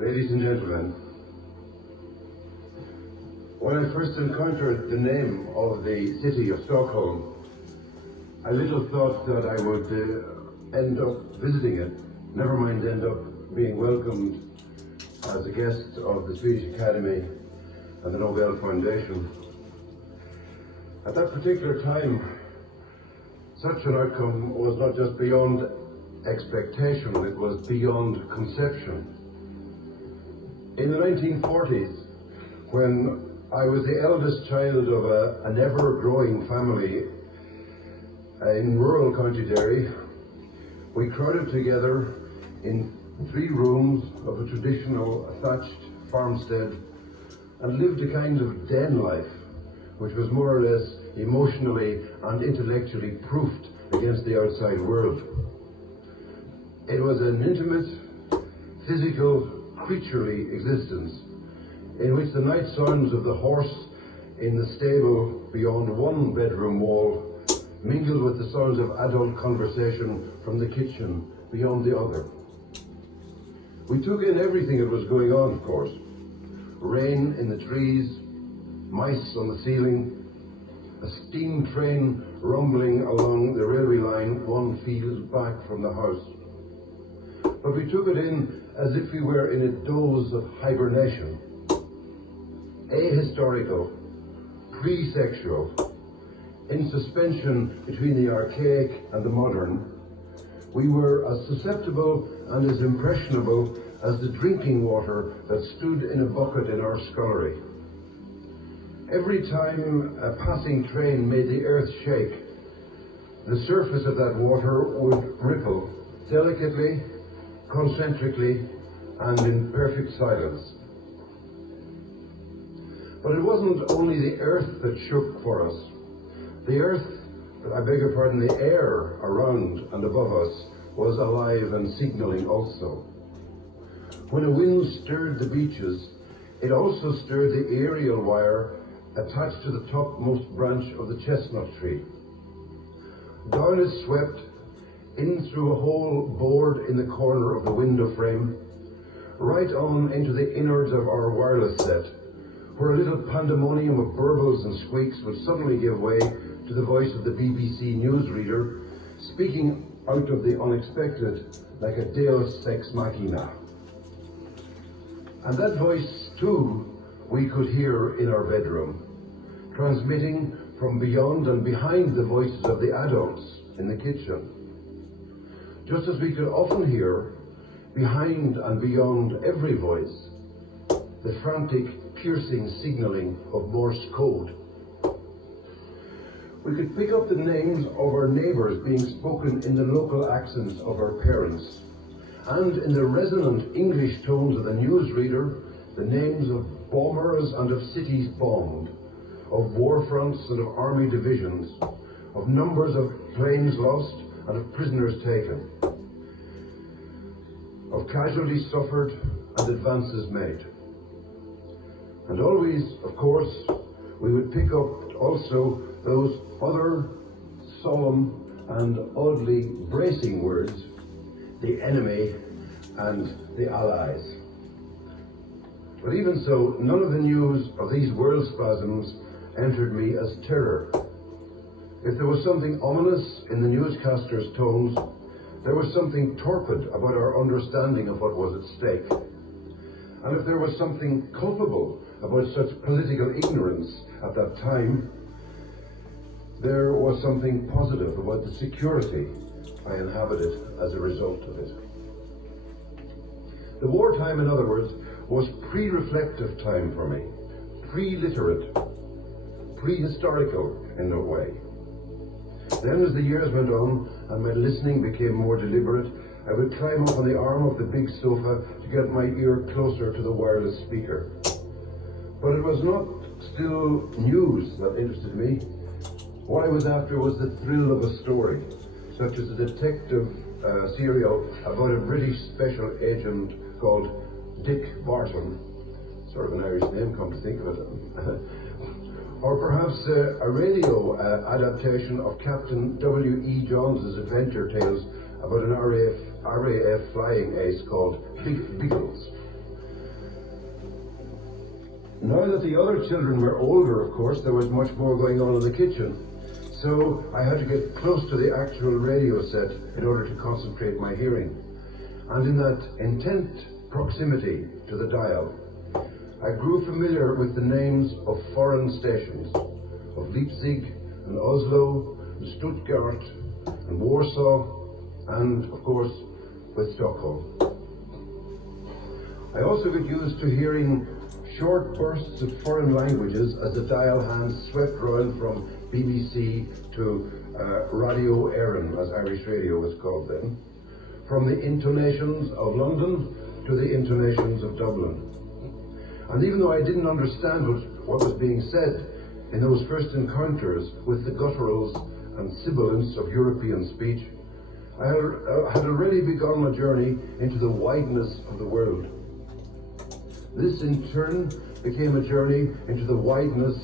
Ladies and gentlemen, when I first encountered the name of the city of Stockholm, I little thought that I would end up visiting it, never mind end up being welcomed as a guest of the Swedish Academy and the Nobel Foundation. At that particular time, such an outcome was not just beyond expectation, it was beyond conception. In the 1940s, when I was the eldest child of an ever-growing family in rural County Derry, we crowded together in 3 rooms of a traditional thatched farmstead and lived a kind of den life, which was more or less emotionally and intellectually proofed against the outside world. It was an intimate, physical, creaturely existence in which the night sounds of the horse in the stable beyond one bedroom wall mingled with the sounds of adult conversation from the kitchen beyond the other. We took in everything that was going on, of course. Rain in the trees, mice on the ceiling, a steam train rumbling along the railway line 1 field back from the house. But we took it in as if we were in a doze of hibernation. Ahistorical, pre-sexual, in suspension between the archaic and the modern, we were as susceptible and as impressionable as the drinking water that stood in a bucket in our scullery. Every time a passing train made the earth shake, the surface of that water would ripple delicately, concentrically, and in perfect silence. But it wasn't only the earth that shook for us. The earth, I beg your pardon, the air around and above us was alive and signalling also. When a wind stirred the beaches, it also stirred the aerial wire attached to the topmost branch of the chestnut tree. Down it swept, in through a hole bored in the corner of the window frame, right on into the innards of our wireless set, where a little pandemonium of burbles and squeaks would suddenly give way to the voice of the BBC newsreader, speaking out of the unexpected like a deus ex machina. And that voice, too, we could hear in our bedroom, transmitting from beyond and behind the voices of the adults in the kitchen. Just as we could often hear, behind and beyond every voice, the frantic, piercing signaling of Morse code. We could pick up the names of our neighbours being spoken in the local accents of our parents, and in the resonant English tones of the newsreader, the names of bombers and of cities bombed, of war fronts and of army divisions, of numbers of planes lost and of prisoners taken, of casualties suffered and advances made. And always, of course, we would pick up also those other solemn and oddly bracing words, the enemy and the allies. But even so, none of the news of these world spasms entered me as terror. If there was something ominous in the newscasters' tones, there was something torpid about our understanding of what was at stake. And if there was something culpable about such political ignorance at that time, there was something positive about the security I inhabited as a result of it. The wartime, in other words, was pre-reflective time for me, pre-literate, prehistorical in a way. Then as the years went on and my listening became more deliberate, I would climb up on the arm of the big sofa to get my ear closer to the wireless speaker. But it was not still news that interested me. What I was after was the thrill of a story, such as a detective serial about a British special agent called Dick Barton, sort of an Irish name, come to think of it, or perhaps a radio adaptation of Captain W.E. Johns's adventure tales about an RAF flying ace called Biggles. Now that the other children were older, of course, there was much more going on in the kitchen. So I had to get close to the actual radio set in order to concentrate my hearing. And in that intent proximity to the dial, I grew familiar with the names of foreign stations, of Leipzig and Oslo, and Stuttgart and Warsaw, and of course with Stockholm. I also got used to hearing short bursts of foreign languages as the dial hands swept round from BBC to Radio Éireann, as Irish radio was called then, from the intonations of London to the intonations of Dublin. And even though I didn't understand what was being said in those first encounters with the gutturals and sibilants of European speech, I had already begun a journey into the wideness of the world. This in turn became a journey into the wideness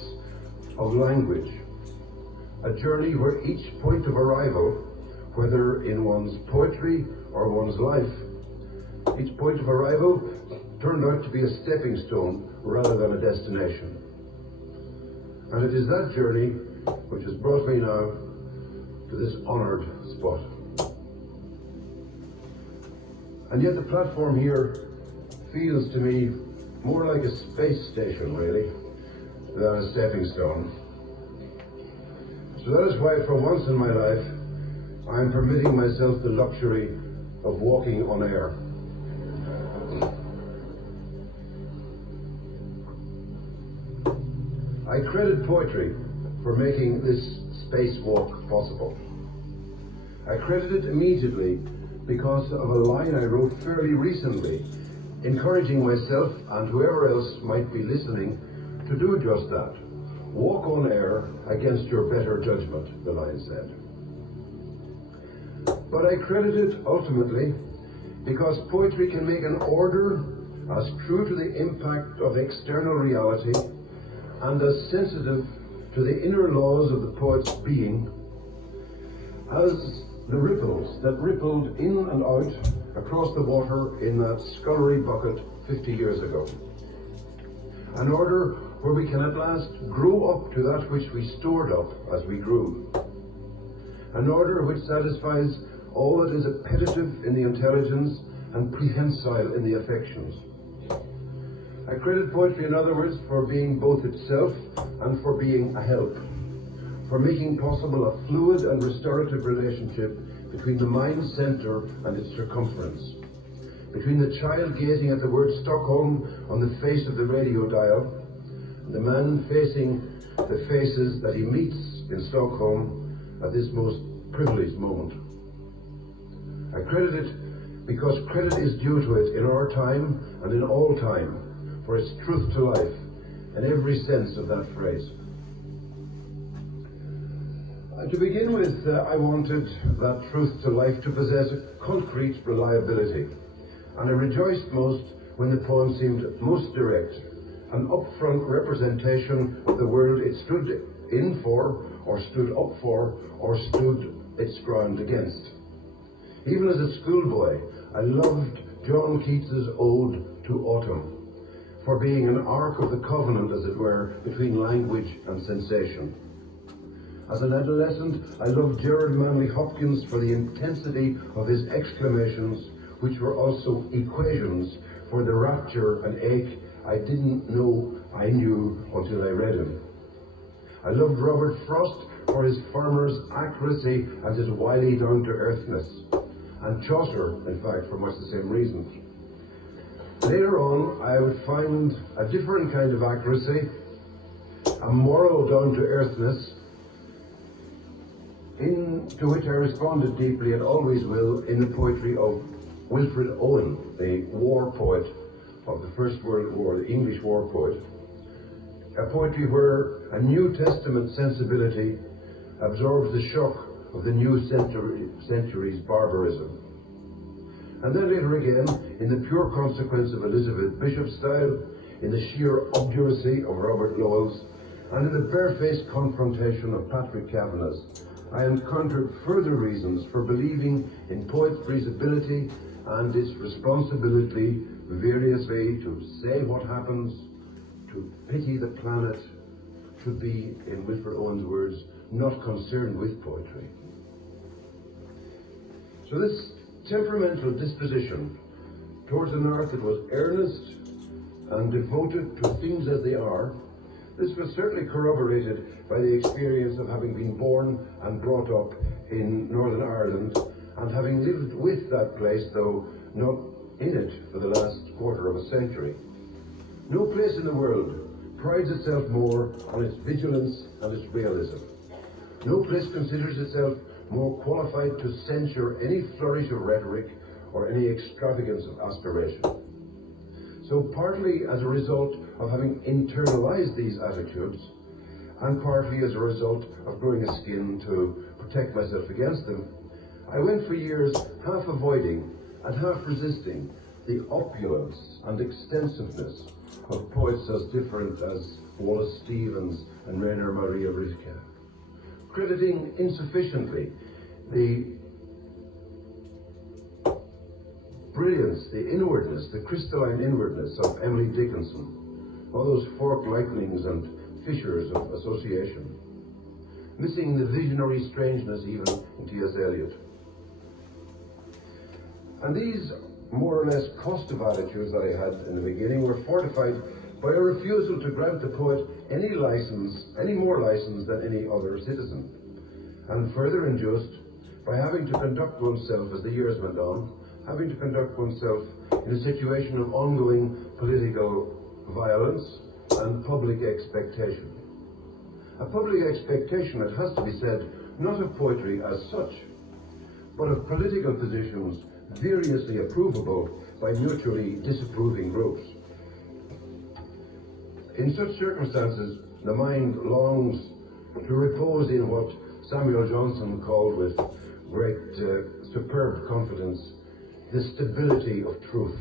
of language, a journey where each point of arrival, whether in one's poetry or one's life, each point of arrival turned out to be a stepping stone rather than a destination. And it is that journey which has brought me now to this honoured spot. And yet the platform here feels to me more like a space station, really, than a stepping stone. So that is why, for once in my life, I am permitting myself the luxury of walking on air. I credit poetry for making this spacewalk possible. I credit it immediately because of a line I wrote fairly recently, encouraging myself and whoever else might be listening to do just that. Walk on air against your better judgment, the line said. But I credit it ultimately because poetry can make an order as true to the impact of external reality and as sensitive to the inner laws of the poet's being as the ripples that rippled in and out across the water in that scullery bucket 50 years ago. An order where we can at last grow up to that which we stored up as we grew. An order which satisfies all that is appetitive in the intelligence and prehensile in the affections. I credit poetry, in other words, for being both itself and for being a help, for making possible a fluid and restorative relationship between the mind centre and its circumference, between the child gazing at the word Stockholm on the face of the radio dial, and the man facing the faces that he meets in Stockholm at this most privileged moment. I credit it because credit is due to it in our time and in all time for its truth to life in every sense of that phrase. To begin with, I wanted that truth to life to possess a concrete reliability, and I rejoiced most when the poem seemed most direct, an upfront representation of the world it stood in for, or stood up for, or stood its ground against. Even as a schoolboy, I loved John Keats's Ode to Autumn, for being an ark of the covenant, as it were, between language and sensation. As an adolescent, I loved Gerard Manley Hopkins for the intensity of his exclamations, which were also equations for the rapture and ache I didn't know I knew until I read him. I loved Robert Frost for his farmer's accuracy and his wily down-to-earthness, and Chaucer, in fact, for much the same reasons. Later on, I would find a different kind of accuracy, a moral down-to-earthness, to which I responded deeply, and always will, in the poetry of Wilfred Owen, the war poet of the First World War, the English war poet. A poetry where a New Testament sensibility absorbs the shock of the new century's barbarism. And then later again, in the pure consequence of Elizabeth Bishop's style, in the sheer obduracy of Robert Lowell's, and in the barefaced confrontation of Patrick Kavanagh's, I encountered further reasons for believing in poetry's ability and its responsibility variously to say what happens, to pity the planet, to be, in Wilfred Owen's words, not concerned with poetry. So this temperamental disposition towards an art that was earnest and devoted to things as they are, this was certainly corroborated by the experience of having been born and brought up in Northern Ireland and having lived with that place, though not in it for the last quarter of a century. No place in the world prides itself more on its vigilance and its realism. No place considers itself more qualified to censure any flourish of rhetoric or any extravagance of aspiration. So partly as a result of having internalized these attitudes, and partly as a result of growing a skin to protect myself against them, I went for years half avoiding and half resisting the opulence and extensiveness of poets as different as Wallace Stevens and Rainer Maria Rilke, crediting insufficiently the brilliance, the inwardness, the crystalline inwardness of Emily Dickinson, all those forked lightnings and fissures of association, missing the visionary strangeness even in T.S. Eliot. And these more or less costive attitudes that I had in the beginning were fortified by a refusal to grant the poet any more license than any other citizen, and further induced by having to conduct oneself, as the years went on, having to conduct oneself in a situation of ongoing political violence and public expectation. A public expectation, it has to be said, not of poetry as such, but of political positions variously approvable by mutually disapproving groups. In such circumstances, the mind longs to repose in what Samuel Johnson called with great superb confidence the stability of truth,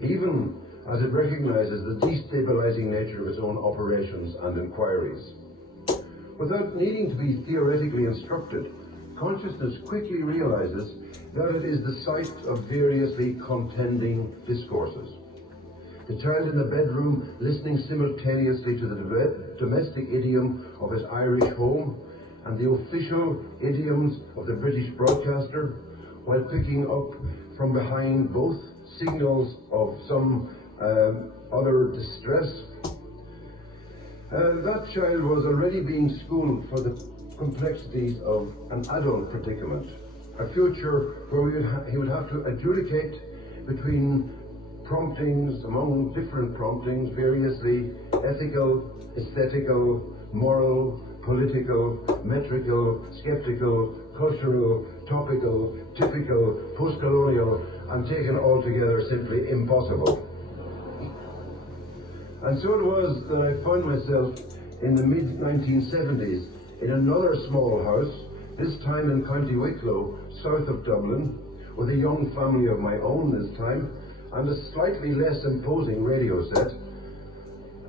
even as it recognizes the destabilizing nature of its own operations and inquiries. Without needing to be theoretically instructed, consciousness quickly realizes that it is the site of variously contending discourses. The child in the bedroom listening simultaneously to the domestic idiom of his Irish home and the official idioms of the British broadcaster, while picking up from behind both signals of some other distress. That child was already being schooled for the complexities of an adult predicament, a future where he would have to adjudicate between promptings, among different promptings, variously ethical, aesthetical, moral, political, metrical, skeptical, cultural, topical, typical, post-colonial, and taken all together simply impossible. And so it was that I found myself in the mid-1970s in another small house, this time in County Wicklow, south of Dublin, with a young family of my own this time, and a slightly less imposing radio set,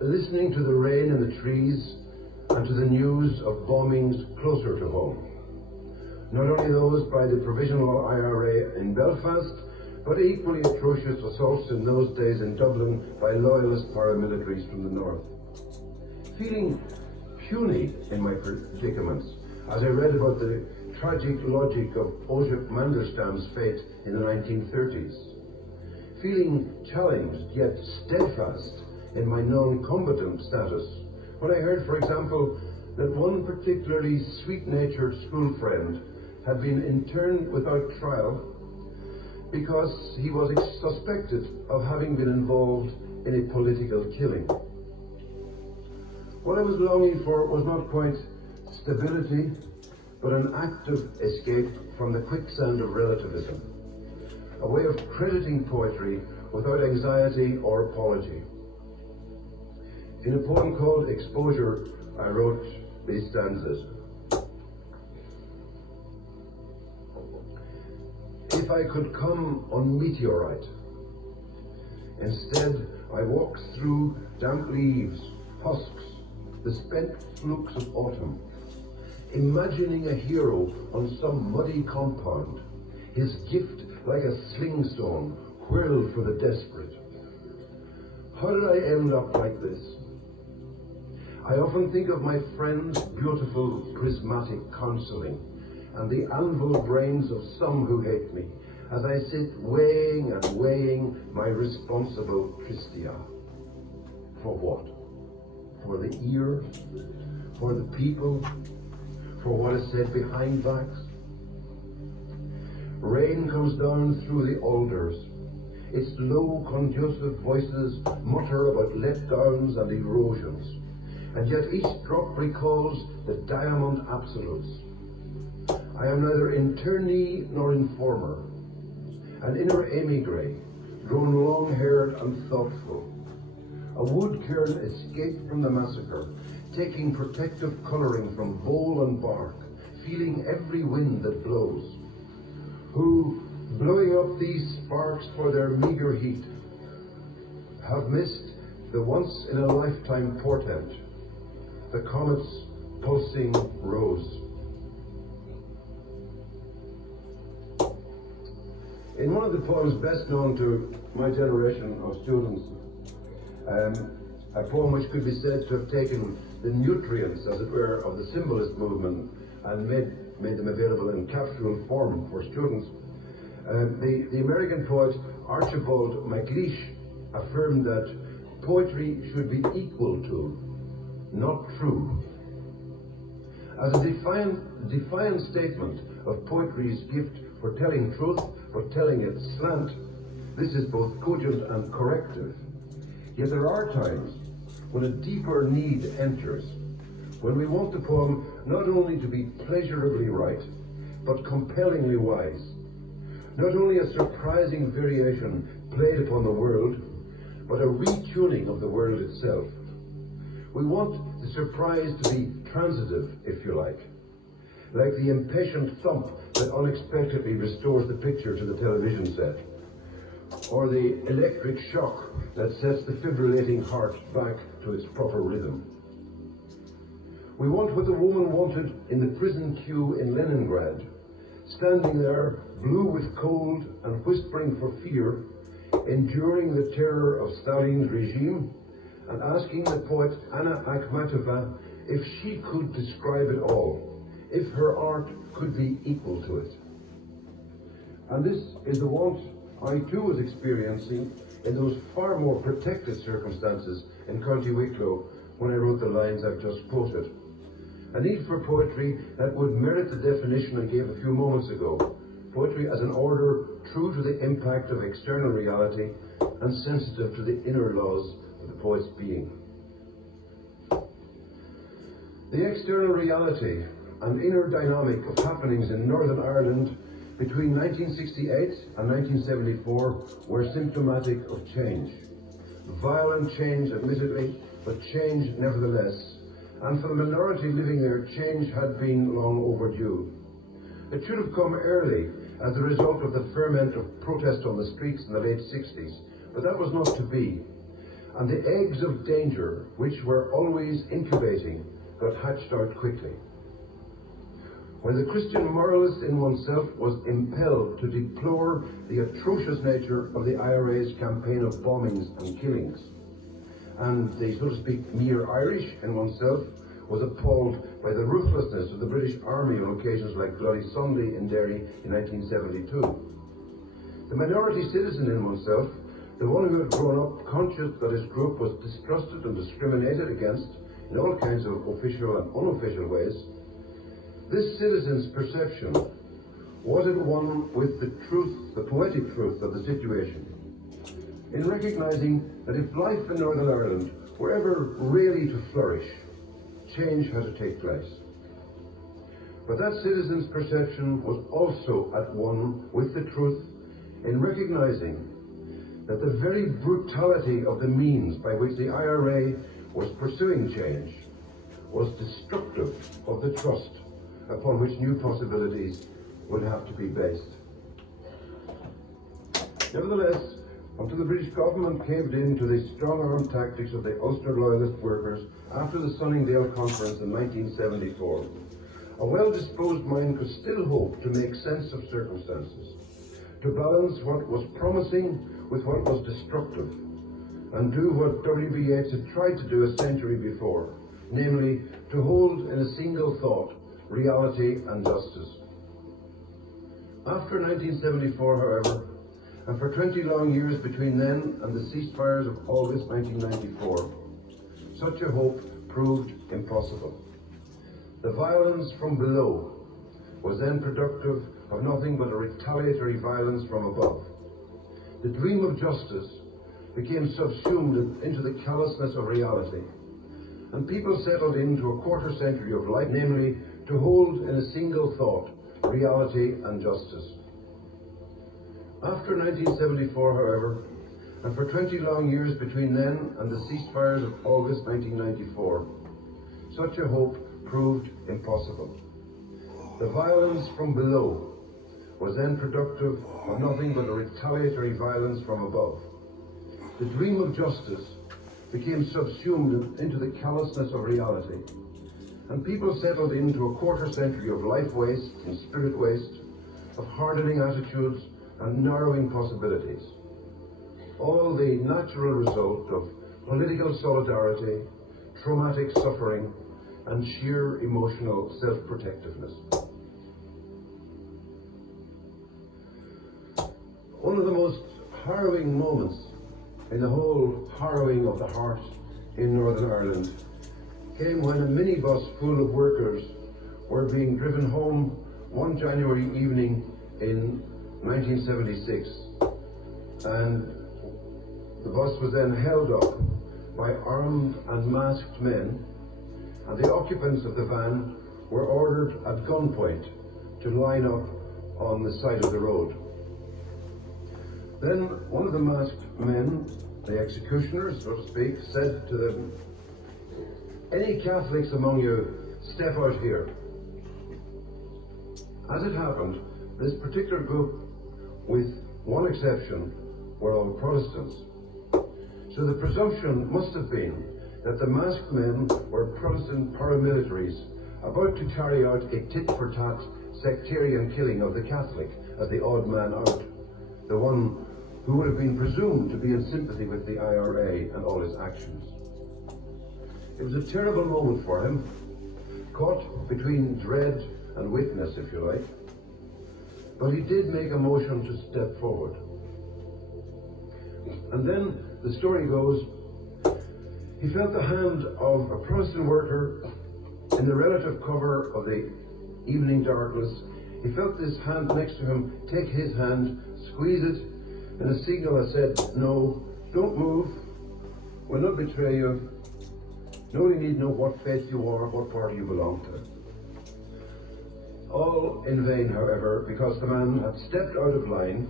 listening to the rain in the trees and to the news of bombings closer to home. Not only those by the Provisional IRA in Belfast, but equally atrocious assaults in those days in Dublin by loyalist paramilitaries from the north. Feeling puny in my predicaments, as I read about the tragic logic of Ojip Mandelstam's fate in the 1930s. Feeling challenged yet steadfast in my non-combatant status, when I heard, for example, that one particularly sweet-natured school friend had been interned without trial because he was suspected of having been involved in a political killing. What I was longing for was not quite stability, but an active escape from the quicksand of relativism, a way of crediting poetry without anxiety or apology. In a poem called Exposure, I wrote these stanzas. If I could come on meteorite, instead I walk through damp leaves, husks, the spent flukes of autumn, imagining a hero on some muddy compound, his gift like a sling stone whirled for the desperate. How did I end up like this? I often think of my friend's beautiful prismatic counselling and the anvil brains of some who hate me as I sit weighing and weighing my responsible Christia. For what? For the ear? For the people? For what is said behind backs? Rain comes down through the alders. Its low, conducive voices mutter about letdowns and erosions, and yet each drop recalls the diamond absolutes. I am neither internee nor informer, an inner emigre, grown long-haired and thoughtful. A wood cairn escaped from the massacre, taking protective colouring from bole and bark, feeling every wind that blows, who, blowing up these sparks for their meagre heat, have missed the once-in-a-lifetime portent, the comet's pulsing rose. In one of the poems best known to my generation of students, a poem which could be said to have taken the nutrients, as it were, of the symbolist movement and made them available in capsule form for students, the American poet Archibald MacLeish affirmed that poetry should be equal to, not true. As a defiant statement of poetry's gift for telling truth, but telling it slant, this is both cogent and corrective. Yet there are times when a deeper need enters, when we want the poem not only to be pleasurably right, but compellingly wise. Not only a surprising variation played upon the world, but a retuning of the world itself. We want the surprise to be transitive, if you like the impatient thump that unexpectedly restores the picture to the television set, or the electric shock that sets the fibrillating heart back to its proper rhythm. We want what the woman wanted in the prison queue in Leningrad, standing there, blue with cold and whispering for fear, enduring the terror of Stalin's regime, and asking the poet Anna Akhmatova if she could describe it all, if her art could be equal to it. And this is the want I too was experiencing in those far more protected circumstances in County Wicklow when I wrote the lines I've just quoted. A need for poetry that would merit the definition I gave a few moments ago. Poetry as an order true to the impact of external reality and sensitive to the inner laws of the poet's being. The external reality and inner dynamic of happenings in Northern Ireland between 1968 and 1974 were symptomatic of change. Violent change, admittedly, but change nevertheless. And for the minority living there, change had been long overdue. It should have come early as a result of the ferment of protest on the streets in the late 60s, but that was not to be. And the eggs of danger, which were always incubating, got hatched out quickly. When the Christian moralist in oneself was impelled to deplore the atrocious nature of the IRA's campaign of bombings and killings, and the, so to speak, mere Irish in oneself was appalled by the ruthlessness of the British Army on occasions like Bloody Sunday in Derry in 1972. The minority citizen in oneself, the one who had grown up conscious that his group was distrusted and discriminated against in all kinds of official and unofficial ways, this citizen's perception was at one with the truth, the poetic truth of the situation, in recognizing that if life in Northern Ireland were ever really to flourish, change had to take place. But that citizen's perception was also at one with the truth in recognizing that the very brutality of the means by which the IRA was pursuing change was destructive of the trust upon which new possibilities would have to be based. Nevertheless, until the British government caved in to the strong-arm tactics of the Ulster Loyalist workers after the Sunningdale Conference in 1974, a well-disposed mind could still hope to make sense of circumstances, to balance what was promising with what was destructive, and do what W.B. Yeats had tried to do a century before, namely to hold in a single thought reality and justice. After 1974, however, and for 20 long years between then and the ceasefires of August 1994, such a hope proved impossible. The violence from below was then productive of nothing but a retaliatory violence from above. The dream of justice became subsumed into the callousness of reality, and people settled into a quarter century of life, namely to hold in a single thought reality and justice. After 1974, however, and for 20 long years between then and the ceasefires of August 1994, such a hope proved impossible. The violence from below was then productive of nothing but a retaliatory violence from above. The dream of justice became subsumed into the callousness of reality, and people settled into a quarter century of life waste and spirit waste, of hardening attitudes and narrowing possibilities, all the natural result of political solidarity, traumatic suffering, and sheer emotional self-protectiveness. One of the most harrowing moments in the whole harrowing of the heart in Northern Ireland came when a minibus full of workers were being driven home one January evening in 1976, and the bus was then held up by armed and masked men, and the occupants of the van were ordered at gunpoint to line up on the side of the road. Then one of the masked men, the executioners, so to speak, said to them, "Any Catholics among you, step out here." As it happened, this particular group, with one exception, were all Protestants. So the presumption must have been that the masked men were Protestant paramilitaries about to carry out a tit-for-tat sectarian killing of the Catholic as the odd man out, the one who would have been presumed to be in sympathy with the IRA and all its actions. It was a terrible moment for him, caught between dread and witness, if you like, but he did make a motion to step forward. And then the story goes, he felt the hand of a Protestant worker in the relative cover of the evening darkness. He felt this hand next to him take his hand, squeeze it, and a signal that said, "No, don't move, we'll not betray you. Nobody need know what faith you are, what party you belong to." All in vain, however, because the man had stepped out of line,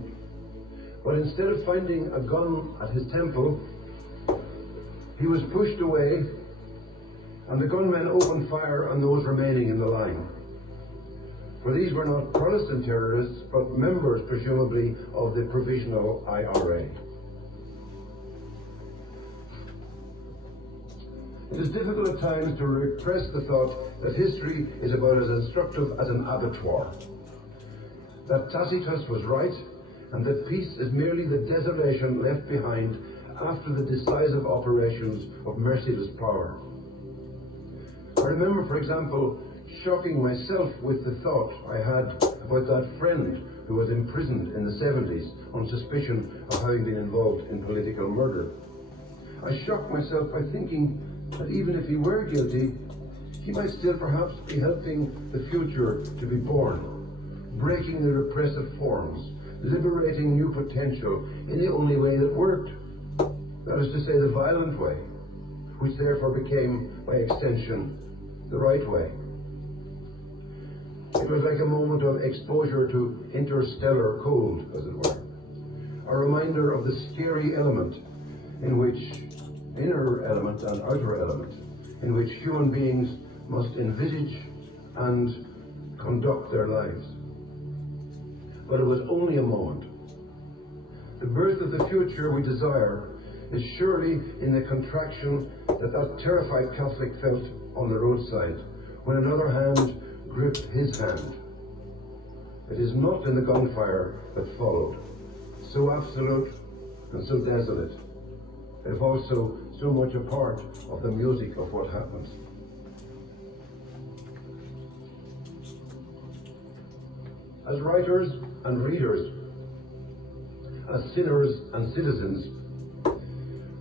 but instead of finding a gun at his temple, he was pushed away, and the gunmen opened fire on those remaining in the line. For these were not Protestant terrorists, but members, presumably, of the provisional IRA. It is difficult at times to repress the thought that history is about as instructive as an abattoir, that Tacitus was right, and that peace is merely the desolation left behind after the decisive operations of merciless power. I remember, for example, shocking myself with the thought I had about that friend who was imprisoned in the 70s on suspicion of having been involved in political murder. I shocked myself by thinking that even if he were guilty, he might still perhaps be helping the future to be born, breaking the repressive forms, liberating new potential in the only way that worked, that is to say, the violent way, which therefore became, by extension, the right way. It was like a moment of exposure to interstellar cold, as it were, a reminder of the scary element in which, inner element and outer element, in which human beings must envisage and conduct their lives. But it was only a moment. The birth of the future we desire is surely in the contraction that terrified Catholic felt on the roadside when another hand gripped his hand. It is not in the gunfire that followed, so absolute and so desolate. if also so much a part of the music of what happens. As writers and readers, as sinners and citizens,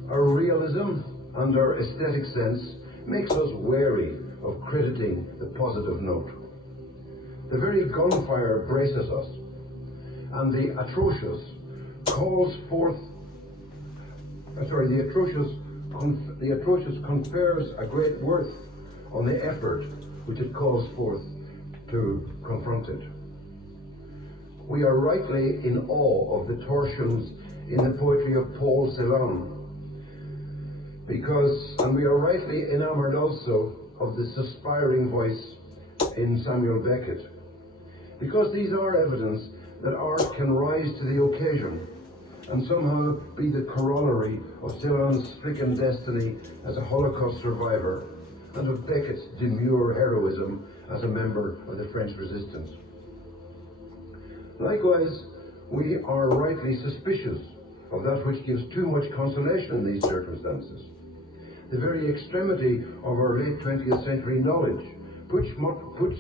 our realism and our aesthetic sense makes us wary of crediting the positive note. The very gunfire braces us, and the atrocious confers a great worth on the effort which it calls forth to confront it. We are rightly in awe of the torsions in the poetry of Paul Celan, and we are rightly enamoured also of the suspiring voice in Samuel Beckett, because these are evidence that art can rise to the occasion and somehow be the corollary of Celan's stricken destiny as a Holocaust survivor and of Beckett's demure heroism as a member of the French resistance. Likewise, we are rightly suspicious of that which gives too much consolation in these circumstances. The very extremity of our late 20th century knowledge puts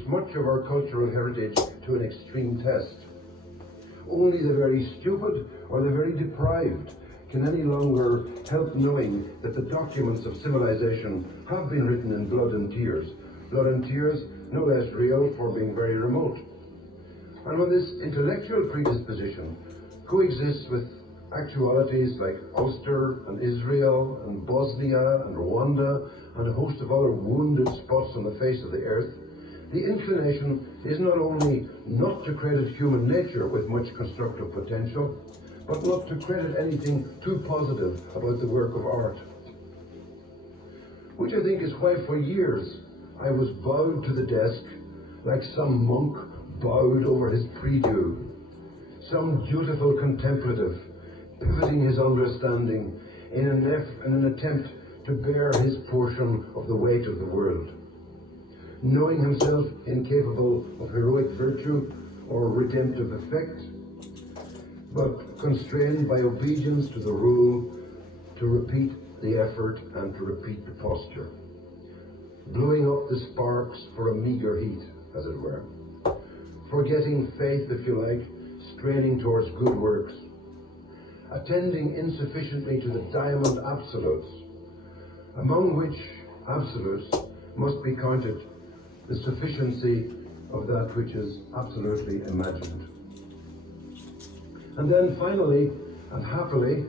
much of our cultural heritage to an extreme test. Only the very stupid or the very deprived can any longer help knowing that the documents of civilization have been written in blood and tears no less real for being very remote. And when this intellectual predisposition coexists with actualities like Ulster and Israel and Bosnia and Rwanda and a host of other wounded spots on the face of the earth, the inclination is not only not to credit human nature with much constructive potential, but not to credit anything too positive about the work of art. Which I think is why for years I was bowed to the desk like some monk bowed over his prie-dieu, some dutiful contemplative pivoting his understanding in an attempt to bear his portion of the weight of the world, knowing himself incapable of heroic virtue or redemptive effect, but constrained by obedience to the rule to repeat the effort and to repeat the posture, blowing up the sparks for a meagre heat, as it were, forgetting faith, if you like, straining towards good works, attending insufficiently to the diamond absolutes, among which absolutes must be counted the sufficiency of that which is absolutely imagined. And then finally, and happily,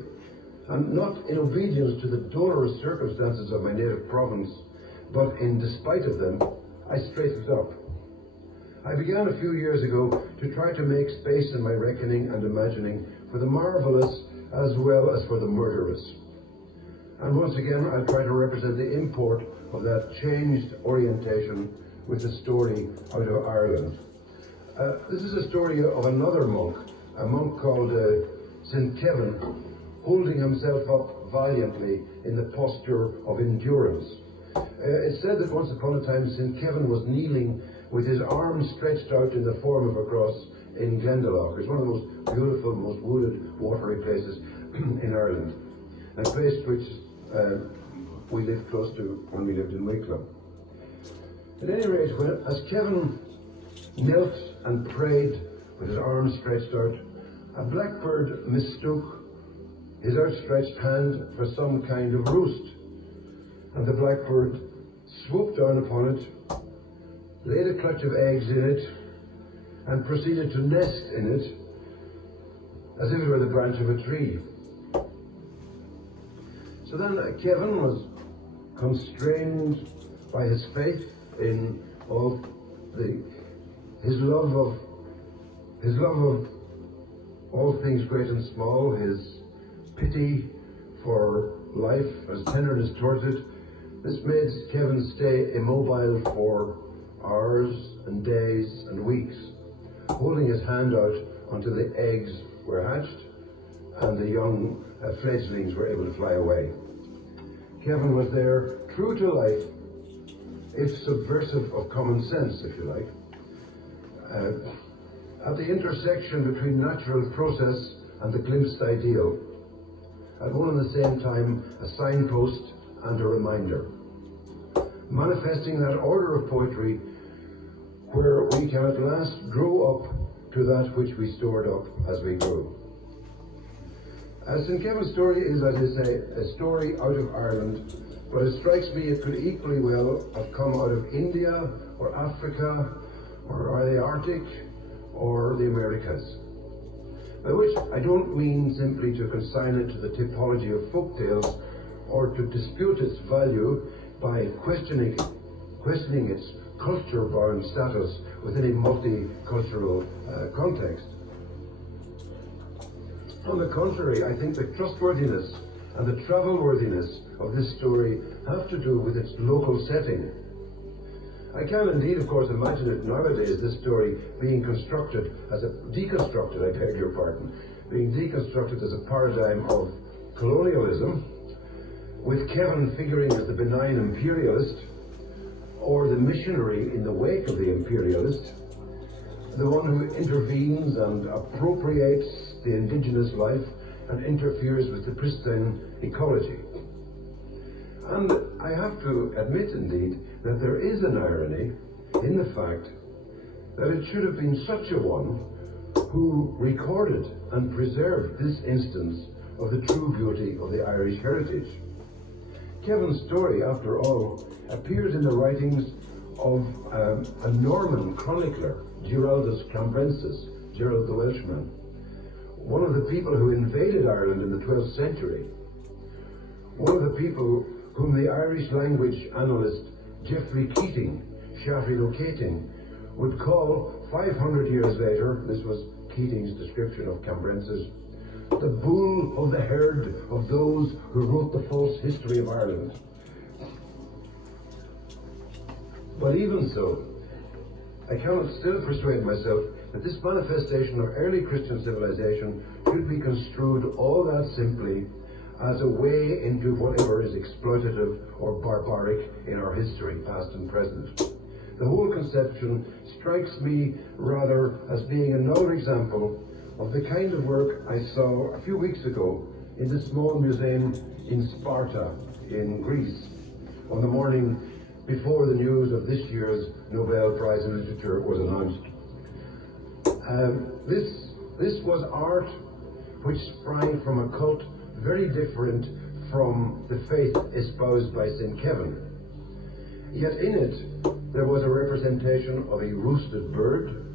and not in obedience to the dolorous circumstances of my native province, but in despite of them, I straightened up. I began a few years ago to try to make space in my reckoning and imagining for the marvellous as well as for the murderous. And once again, I'll try to represent the import of that changed orientation with a story out of Ireland. This is a story of another monk, a monk called St. Kevin, holding himself up valiantly in the posture of endurance. It's said that once upon a time St. Kevin was kneeling with his arms stretched out in the form of a cross in Glendalough. It's one of the most beautiful, most wooded, watery places in Ireland, a place which we lived close to when we lived in Wicklow. At any rate, as Kevin knelt and prayed with his arms stretched out, a blackbird mistook his outstretched hand for some kind of roost, and the blackbird swooped down upon it, laid a clutch of eggs in it, and proceeded to nest in it as if it were the branch of a tree. So then Kevin was constrained by his faith in all his love of all things great and small, his pity for life, his tenderness towards it. This made Kevin stay immobile for hours and days and weeks, holding his hand out until the eggs were hatched and the young fledglings were able to fly away. Kevin was there, true to life, if subversive of common sense, if you like, at the intersection between natural process and the glimpsed ideal, at one and the same time a signpost and a reminder, manifesting that order of poetry where we can at last grow up to that which we stored up as we grew. St. Kevin's story is, as I say, a story out of Ireland, but it strikes me it could equally well have come out of India or Africa or the Arctic or the Americas. By which I don't mean simply to consign it to the typology of folk tales or to dispute its value by questioning its culture-bound status within a multicultural context. On the contrary, I think the trustworthiness and the travel-worthiness of this story have to do with its local setting. I can indeed, of course, imagine it nowadays, this story being deconstructed as a paradigm of colonialism, with Kevin figuring as the benign imperialist, or the missionary in the wake of the imperialist, the one who intervenes and appropriates the indigenous life and interferes with the pristine ecology. And I have to admit, indeed, that there is an irony in the fact that it should have been such a one who recorded and preserved this instance of the true beauty of the Irish heritage. Kevin's story, after all, appears in the writings of a Norman chronicler, Giraldus Cambrensis, Gerald the Welshman, one of the people who invaded Ireland in the 12th century, one of the people whom the Irish language analyst Geoffrey Keating, would call 500 years later, this was Keating's description of Cambrensis, the bull of the herd of those who wrote the false history of Ireland. But even so, I cannot still persuade myself that this manifestation of early Christian civilization should be construed all that simply as a way into whatever is exploitative or barbaric in our history, past and present. The whole conception strikes me rather as being another example of the kind of work I saw a few weeks ago in the small museum in Sparta in Greece on the morning before the news of this year's Nobel Prize in Literature was announced. This was art which sprang from a cult very different from the faith espoused by St. Kevin. Yet in it there was a representation of a roasted bird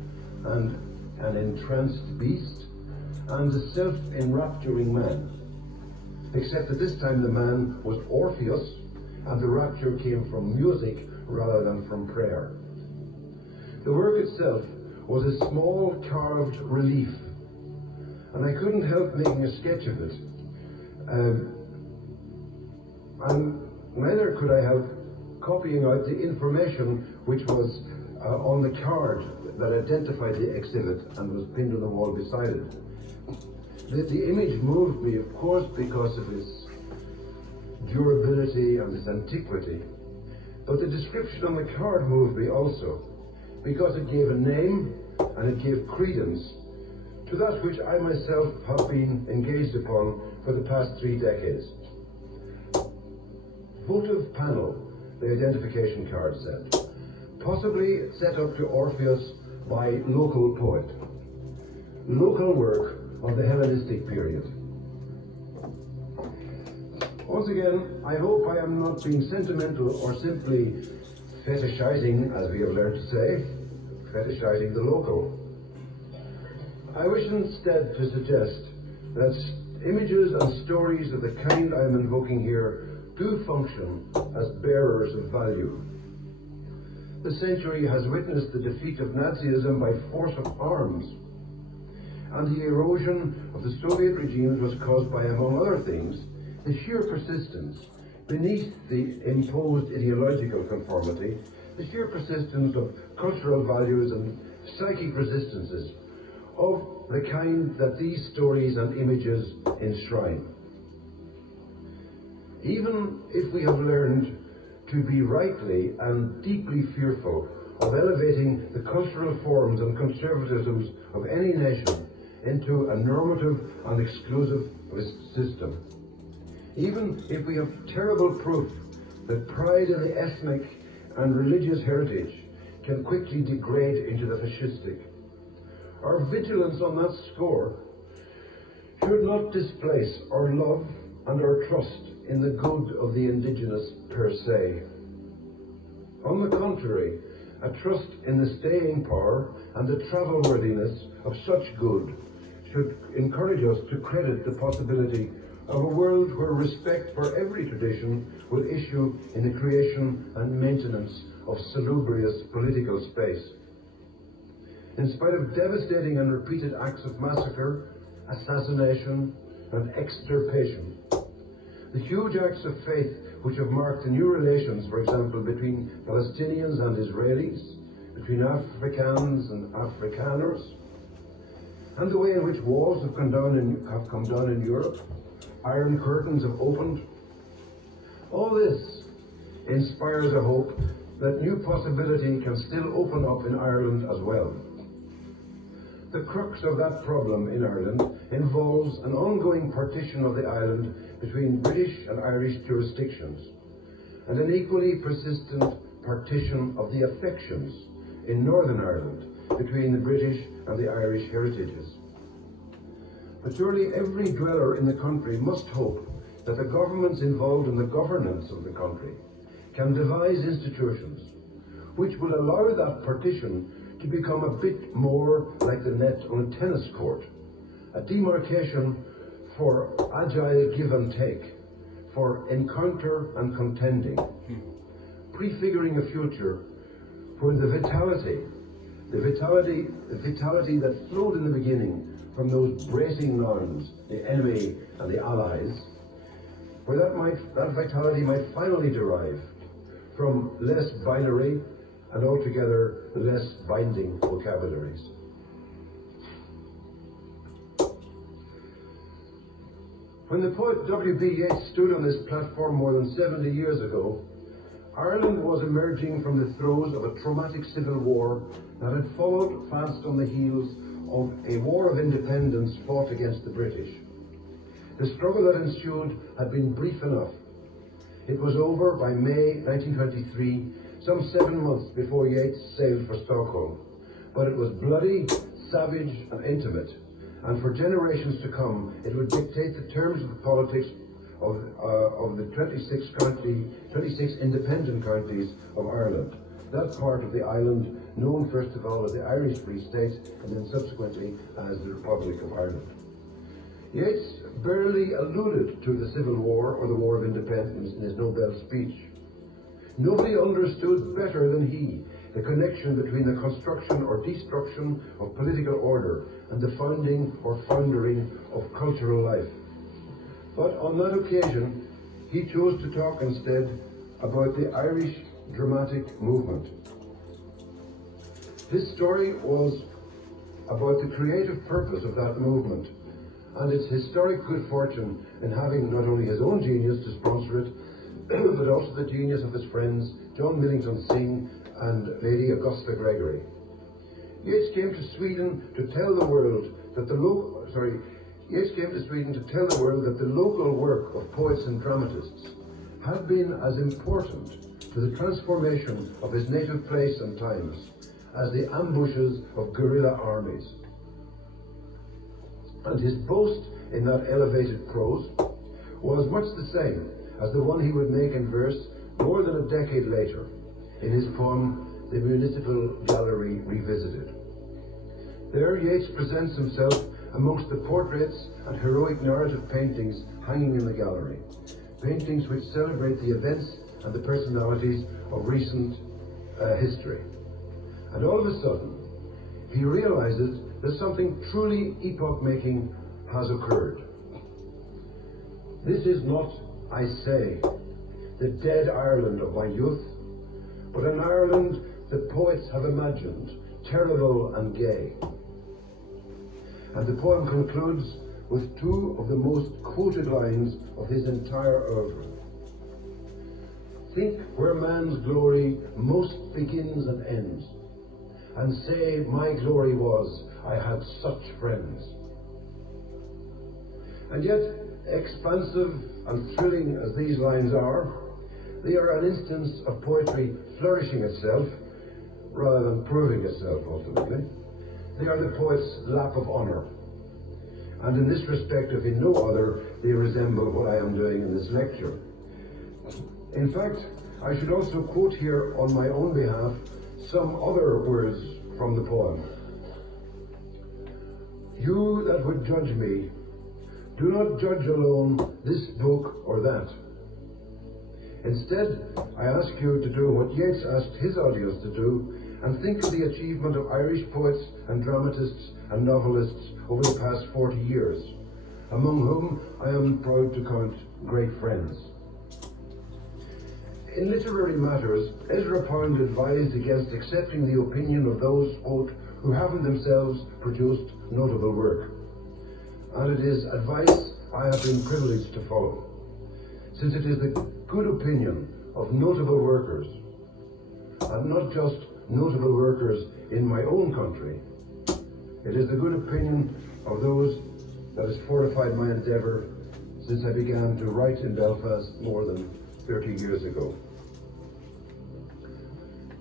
and an entranced beast and a self-enrapturing man. Except that this time the man was Orpheus and the rapture came from music rather than from prayer. The work itself was a small carved relief, and I couldn't help making a sketch of it. And neither could I help copying out the information which was on the card that identified the exhibit and was pinned on the wall beside it. The image moved me, of course, because of its durability and its antiquity, but the description on the card moved me also, because it gave a name and it gave credence to that which I myself have been engaged upon for the past 3 decades. Votive panel, the identification card said, possibly set up to Orpheus by local poet. Local work of the Hellenistic period. Once again, I hope I am not being sentimental or simply fetishizing, as we have learned to say, fetishizing the local. I wish instead to suggest that images and stories of the kind I am invoking here do function as bearers of value. The century has witnessed the defeat of Nazism by force of arms, and the erosion of the Soviet regimes was caused by, among other things, the sheer persistence beneath the imposed ideological conformity, the sheer persistence of cultural values and psychic resistances of the kind that these stories and images enshrine. Even if we have learned to be rightly and deeply fearful of elevating the cultural forms and conservatisms of any nation into a normative and exclusive system, even if we have terrible proof that pride in the ethnic and religious heritage can quickly degrade into the fascistic. Our vigilance on that score should not displace our love and our trust in the good of the indigenous per se. On the contrary, a trust in the staying power and the travel-worthiness of such good should encourage us to credit the possibility of a world where respect for every tradition will issue in the creation and maintenance of salubrious political space. In spite of devastating and repeated acts of massacre, assassination, and extirpation, the huge acts of faith which have marked the new relations, for example, between Palestinians and Israelis, between Afrikaans and Afrikaners, and the way in which walls have come down in Europe, Iron Curtains have opened. All this inspires a hope that new possibility can still open up in Ireland as well. The crux of that problem in Ireland involves an ongoing partition of the island between British and Irish jurisdictions, and an equally persistent partition of the affections in Northern Ireland between the British and the Irish heritages. But surely every dweller in the country must hope that the governments involved in the governance of the country can devise institutions which will allow that partition to become a bit more like the net on a tennis court, a demarcation for agile give and take, for encounter and contending, prefiguring a future where the vitality that flowed in the beginning from those bracing nouns, the enemy and the allies, where that vitality might finally derive from less binary and altogether less binding vocabularies. When the poet W.B. Yeats stood on this platform more than 70 years ago, Ireland was emerging from the throes of a traumatic civil war that had followed fast on the heels of a war of independence fought against the British. The struggle that ensued had been brief enough. It was over by May 1923, some 7 months before Yeats sailed for Stockholm. But it was bloody, savage and intimate, and for generations to come it would dictate the terms of the politics of the 26 independent counties of Ireland, that part of the island known first of all as the Irish Free State and then subsequently as the Republic of Ireland. Yeats barely alluded to the Civil War or the War of Independence in his Nobel speech. Nobody understood better than he the connection between the construction or destruction of political order and the founding or foundering of cultural life. But on that occasion, he chose to talk instead about the Irish dramatic movement. His story was about the creative purpose of that movement and its historic good fortune in having not only his own genius to sponsor it, but also the genius of his friends John Millington Synge and Lady Augusta Gregory. Yeats came to Sweden to tell the world that the local work of poets and dramatists had been as important to the transformation of his native place and times as the ambushes of guerrilla armies. And his boast in that elevated prose was much the same as the one he would make in verse more than a decade later in his poem The Municipal Gallery Revisited. There Yeats presents himself amongst the portraits and heroic narrative paintings hanging in the gallery, paintings which celebrate the events and the personalities of recent history. And all of a sudden, he realizes that something truly epoch-making has occurred. This is not, I say, the dead Ireland of my youth, but an Ireland that poets have imagined, terrible and gay. And the poem concludes with two of the most quoted lines of his entire oeuvre. Think where man's glory most begins and ends, and say my glory was I had such friends. And yet, Expansive and thrilling as these lines are, they are an instance of poetry flourishing itself rather than proving itself ultimately. They are the poet's lap of honour. And in this respect, if in no other, they resemble what I am doing in this lecture. In fact, I should also quote here on my own behalf some other words from the poem. You that would judge me, do not judge alone this book or that. Instead, I ask you to do what Yeats asked his audience to do, and think of the achievement of Irish poets and dramatists and novelists over the past 40 years, among whom I am proud to count great friends. In literary matters, Ezra Pound advised against accepting the opinion of those, quote, who haven't themselves produced notable work. And it is advice I have been privileged to follow, since it is the good opinion of notable workers, and not just notable workers in my own country. It is the good opinion of those that has fortified my endeavour since I began to write in Belfast more than 30 years ago.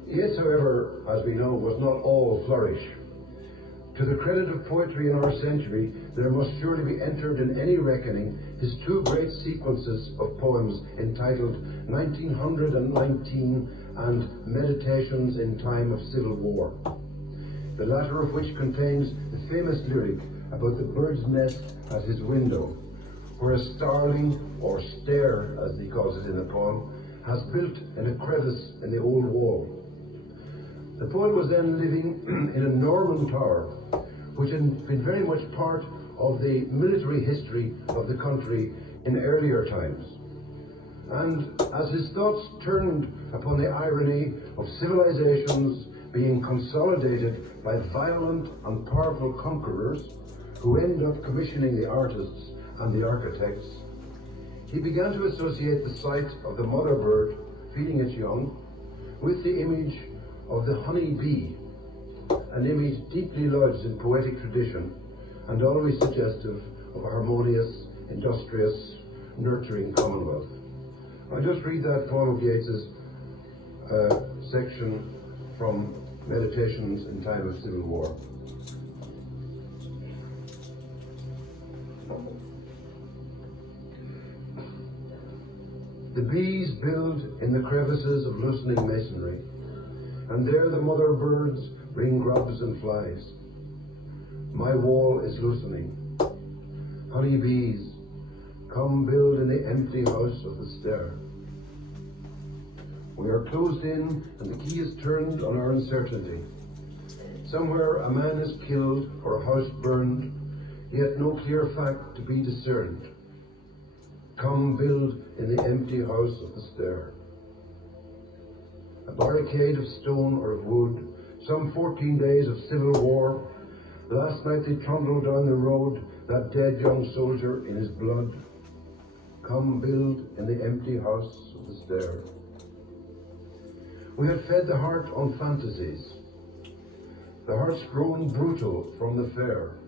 Yeats, however, as we know, was not all flourish. To the credit of poetry in our century, there must surely be entered in any reckoning his two great sequences of poems entitled 1919 and Meditations in Time of Civil War, the latter of which contains the famous lyric about the bird's nest at his window, where a starling, or stair as he calls it in the poem, has built in a crevice in the old wall. The poet was then living in a Norman tower, which had been very much part of the military history of the country in earlier times. And as his thoughts turned upon the irony of civilizations being consolidated by violent and powerful conquerors who end up commissioning the artists and the architects, he began to associate the sight of the mother bird feeding its young with the image of the honey bee, an image deeply lodged in poetic tradition and always suggestive of a harmonious, industrious, nurturing commonwealth. I'll just read that poem of Yeats's section from Meditations in Time of Civil War. The bees build in the crevices of loosening masonry, and there the mother birds bring grubs and flies. My wall is loosening. Honey bees, come build in the empty house of the stair. We are closed in, and the key is turned on our uncertainty. Somewhere a man is killed or a house burned, yet no clear fact to be discerned. Come build in the empty house of the stair. A barricade of stone or of wood, some 14 days of civil war. Last night they trundled down the road that dead young soldier in his blood. Come build in the empty house of the stair. We had fed the heart on fantasies. The heart's grown brutal from the fair.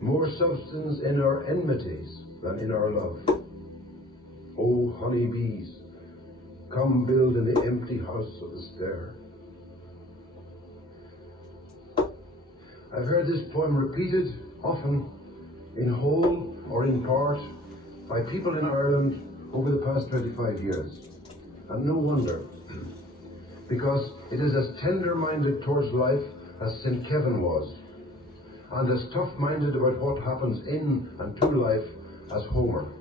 More substance in our enmities than in our love. Oh, honey bees, come build in the empty house of the stair. I've heard this poem repeated often, in whole or in part, by people in Ireland over the past 25 years. And no wonder, because it is as tender-minded towards life as St. Kevin was, and as tough-minded about what happens in and to life as Homer.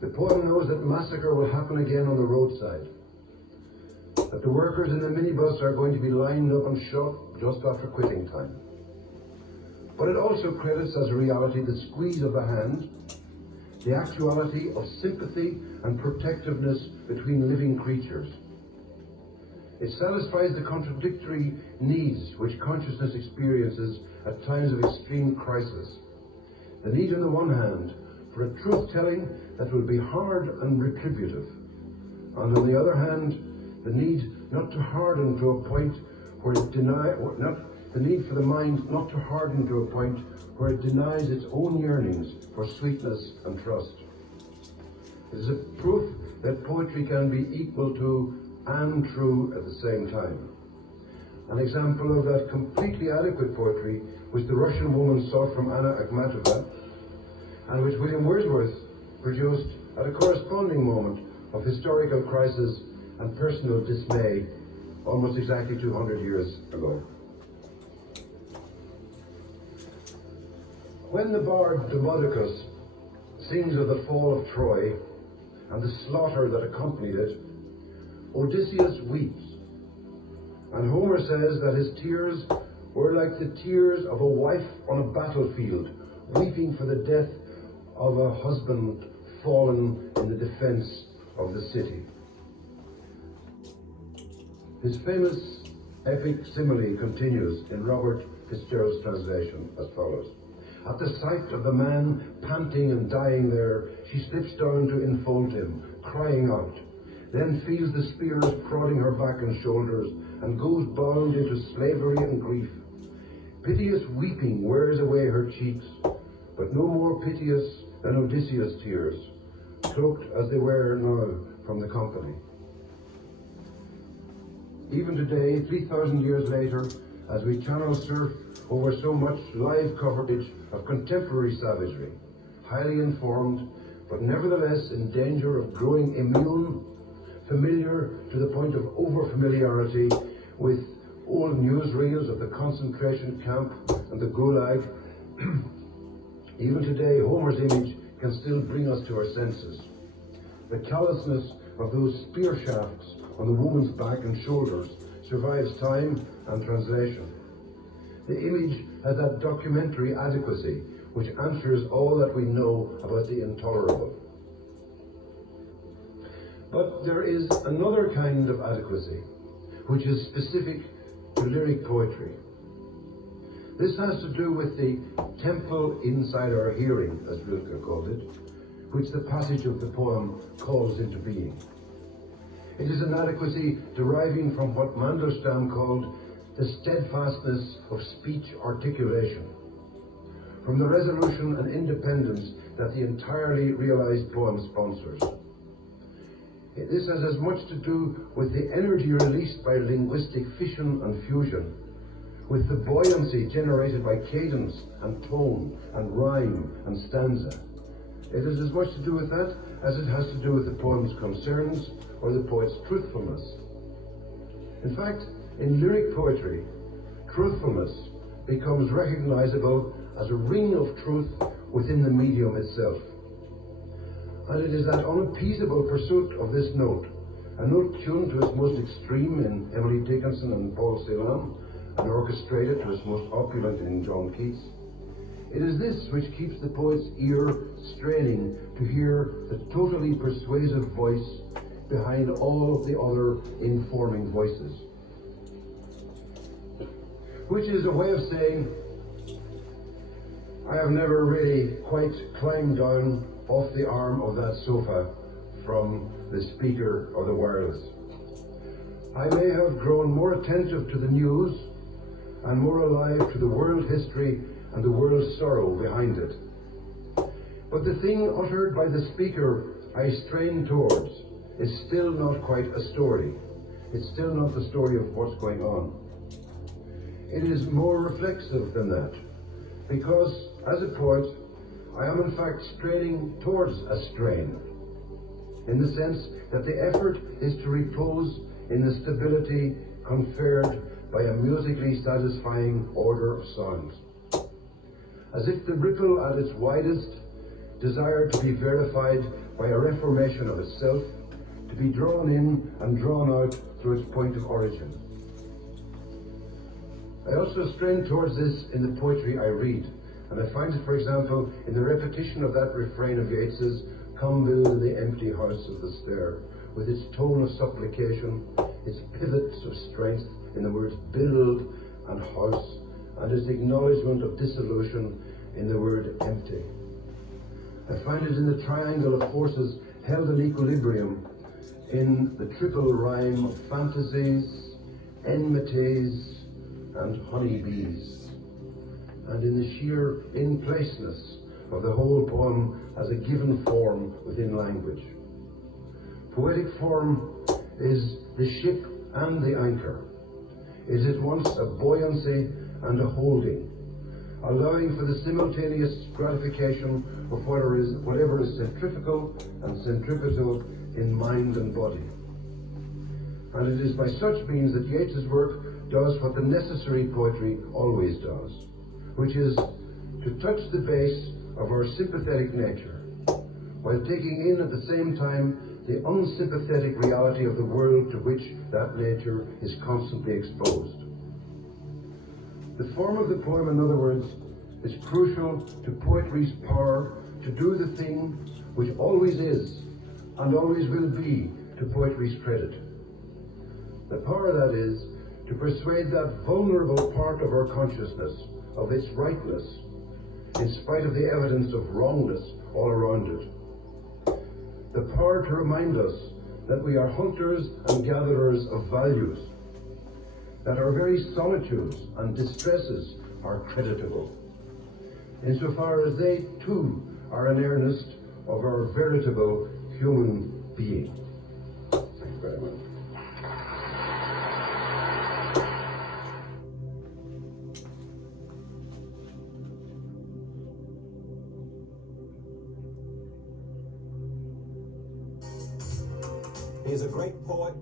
The poem knows that massacre will happen again on the roadside, that the workers in the minibus are going to be lined up and shot just after quitting time. But it also credits as a reality the squeeze of the hand, the actuality of sympathy and protectiveness between living creatures. It satisfies the contradictory needs which consciousness experiences at times of extreme crisis. The need on the one hand for a truth-telling that will be hard and retributive, and on the other hand, the need not to harden to a point where the need for the mind not to harden to a point where it denies its own yearnings for sweetness and trust. It is a proof that poetry can be equal to and true at the same time. An example of that completely adequate poetry which the Russian woman sought from Anna Akhmatova, and which William Wordsworth produced at a corresponding moment of historical crisis and personal dismay almost exactly 200 years ago. When the bard Demodocus sings of the fall of Troy and the slaughter that accompanied it, Odysseus weeps, and Homer says that his tears were like the tears of a wife on a battlefield, weeping for the death of a husband fallen in the defense of the city. His famous epic simile continues in Robert Fitzgerald's translation as follows. At the sight of the man panting and dying there, she slips down to enfold him, crying out, then feels the spears prodding her back and shoulders, and goes bound into slavery and grief. Piteous weeping wears away her cheeks, but no more piteous than Odysseus' tears, cloaked as they were now from the company. Even today, 3,000 years later, as we channel surf over so much live coverage of contemporary savagery, highly informed, but nevertheless in danger of growing immune, familiar to the point of over-familiarity with old newsreels of the concentration camp and the gulag, even today Homer's image can still bring us to our senses. The callousness of those spear shafts on the woman's back and shoulders survives time and translation. The image has that documentary adequacy which answers all that we know about the intolerable. But there is another kind of adequacy which is specific to lyric poetry. This has to do with the temple inside our hearing, as Rilke called it, which the passage of the poem calls into being. It is an adequacy deriving from what Mandelstam called the steadfastness of speech articulation, from the resolution and independence that the entirely realized poem sponsors. This has as much to do with the energy released by linguistic fission and fusion, with the buoyancy generated by cadence and tone and rhyme and stanza. It has as much to do with that as it has to do with the poem's concerns or the poet's truthfulness. In fact, in lyric poetry, truthfulness becomes recognizable as a ring of truth within the medium itself. And it is that unappeasable pursuit of this note, a note tuned to its most extreme in Emily Dickinson and Paul Celan, and orchestrated to its most opulent in John Keats. It is this which keeps the poet's ear straining to hear the totally persuasive voice behind all the other informing voices. Which is a way of saying, I have never really quite climbed down off the arm of that sofa from the speaker or the wireless. I may have grown more attentive to the news and more alive to the world history and the world's sorrow behind it. But the thing uttered by the speaker I strain towards is still not quite a story. It's still not the story of what's going on. It is more reflexive than that, because as a poet, I am in fact straining towards a strain, in the sense that the effort is to repose in the stability conferred by a musically satisfying order of sounds. As if the ripple at its widest desired to be verified by a reformation of itself, to be drawn in and drawn out through its point of origin. I also strain towards this in the poetry I read, and I find it, for example, in the repetition of that refrain of Yeats's, "Come build in the empty house of the stair," with its tone of supplication, its pivots of strength in the words build and house, and its acknowledgement of dissolution in the word empty. I find it in the triangle of forces held in equilibrium, in the triple rhyme of fantasies, enmities, and honeybees, and in the sheer in-placeness of the whole poem as a given form within language. Poetic form is the ship and the anchor. It is at once a buoyancy and a holding, allowing for the simultaneous gratification of whatever is centrifugal and centripetal in mind and body. And it is by such means that Yeats's work does what the necessary poetry always does, which is to touch the base of our sympathetic nature, while taking in at the same time the unsympathetic reality of the world to which that nature is constantly exposed. The form of the poem, in other words, is crucial to poetry's power to do the thing which always is and always will be to poetry's credit. The power, that is, to persuade that vulnerable part of our consciousness of its rightness, in spite of the evidence of wrongness all around it. The power to remind us that we are hunters and gatherers of values, that our very solitudes and distresses are creditable, insofar as they too are an earnest of our veritable human being. Thank you very much. He is a great poet,